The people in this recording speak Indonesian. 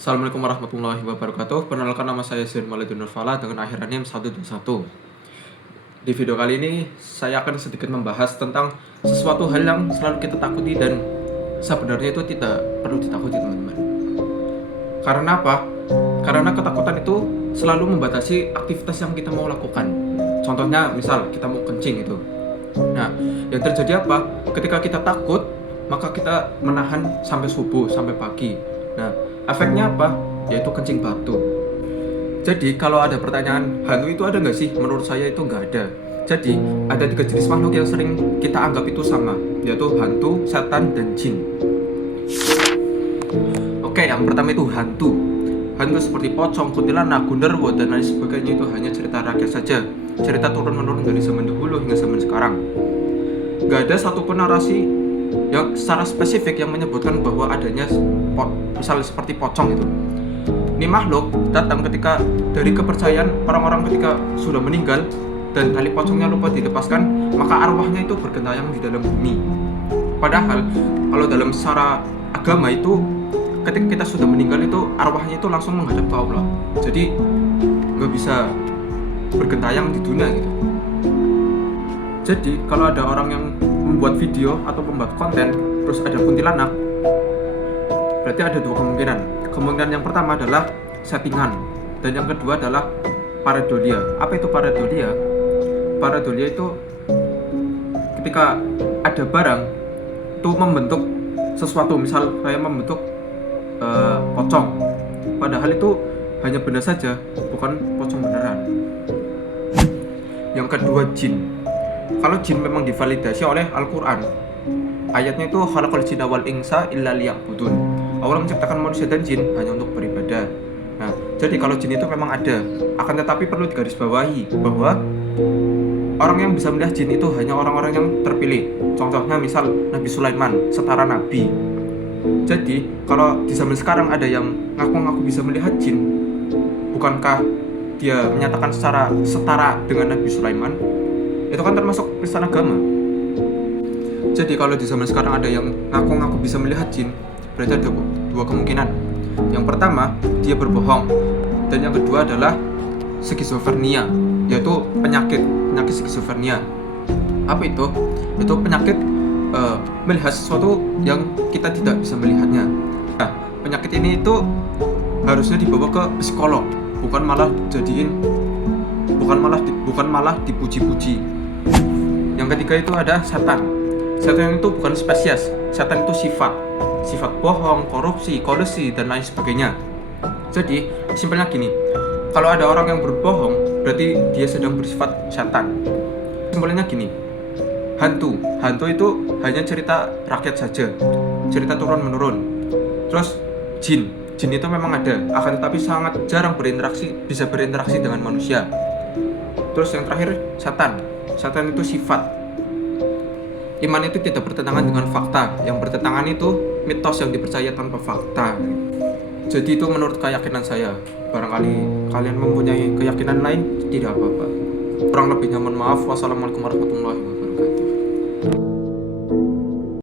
Assalamualaikum warahmatullahi wabarakatuh. Perkenalkan, nama saya Zain Maulidin Nurfala dengan akhiran NIM 121. Di video kali ini saya akan sedikit membahas tentang sesuatu hal yang selalu kita takuti dan sebenarnya itu tidak perlu ditakuti, teman-teman. Karena apa? Karena ketakutan itu selalu membatasi aktivitas yang kita mau lakukan. Contohnya misal kita mau kencing itu. Nah, yang terjadi apa? Ketika kita takut, maka kita menahan sampai subuh, sampai pagi. Nah, efeknya apa? Yaitu kencing batu. Jadi kalau ada pertanyaan, hantu itu ada nggak sih? Menurut saya itu nggak ada. Jadi ada 3 jenis makhluk yang sering kita anggap itu sama, yaitu hantu, setan, dan jin. Oke, yang pertama itu hantu. Hantu seperti pocong, kuntilanak, gundurwo, dan lain sebagainya itu hanya cerita rakyat saja. Cerita turun-menurun dari zaman dahulu hingga zaman sekarang. Nggak ada satupun narasi yang secara spesifik yang menyebutkan bahwa adanya misalnya seperti pocong itu. Ini makhluk datang ketika dari kepercayaan orang-orang ketika sudah meninggal dan tali pocongnya lupa dilepaskan, maka arwahnya itu bergentayangan di dalam bumi. Padahal kalau dalam secara agama itu ketika kita sudah meninggal itu arwahnya itu langsung menghadap ke Allah. Jadi nggak bisa bergentayang di dunia gitu. Jadi kalau ada orang yang membuat video atau membuat konten terus ada kuntilanak, berarti ada 2 kemungkinan. Kemungkinan yang pertama adalah settingan, dan yang kedua adalah pareidolia. Apa itu pareidolia? Pareidolia itu ketika ada barang itu membentuk sesuatu, misal saya membentuk pocong, padahal itu hanya benda saja, bukan pocong beneran. Yang kedua, jin. Kalau jin memang divalidasi oleh Al-Quran, ayatnya itu khalaqal jinna wal insa illa liya'budun. Allah menciptakan manusia dan jin hanya untuk beribadah. Nah, jadi kalau jin itu memang ada, akan tetapi perlu digarisbawahi bahwa orang yang bisa melihat jin itu hanya orang-orang yang terpilih. Contohnya misal Nabi Sulaiman, setara nabi. Jadi kalau di zaman sekarang ada yang ngaku-ngaku bisa melihat jin, bukankah dia menyatakan secara setara dengan Nabi Sulaiman? Itu kan termasuk penistaan agama. Jadi kalau di zaman sekarang ada yang ngaku-ngaku bisa melihat jin, berarti ada 2 kemungkinan. Yang pertama, dia berbohong, dan yang kedua adalah skizofrenia, yaitu penyakit skizofrenia. Apa itu? Itu penyakit melihat sesuatu yang kita tidak bisa melihatnya. Nah, penyakit ini itu harusnya dibawa ke psikolog, bukan malah dipuji-puji. Yang ketiga itu ada setan. Setan itu bukan spesies, setan itu sifat bohong, korupsi, kolusi, dan lain sebagainya. Jadi simpelnya gini, kalau ada orang yang berbohong berarti dia sedang bersifat setan. Simpelnya gini, hantu itu hanya cerita rakyat saja, cerita turun menurun. Terus jin itu memang ada, akan tetapi sangat jarang bisa berinteraksi dengan manusia. Terus yang terakhir, setan itu sifat. Iman itu tidak bertentangan dengan fakta, yang bertentangan itu mitos yang dipercaya tanpa fakta. Jadi itu menurut keyakinan saya. Barangkali kalian mempunyai keyakinan lain, tidak apa-apa. Kurang lebihnya mohon maaf. Wassalamualaikum warahmatullahi wabarakatuh.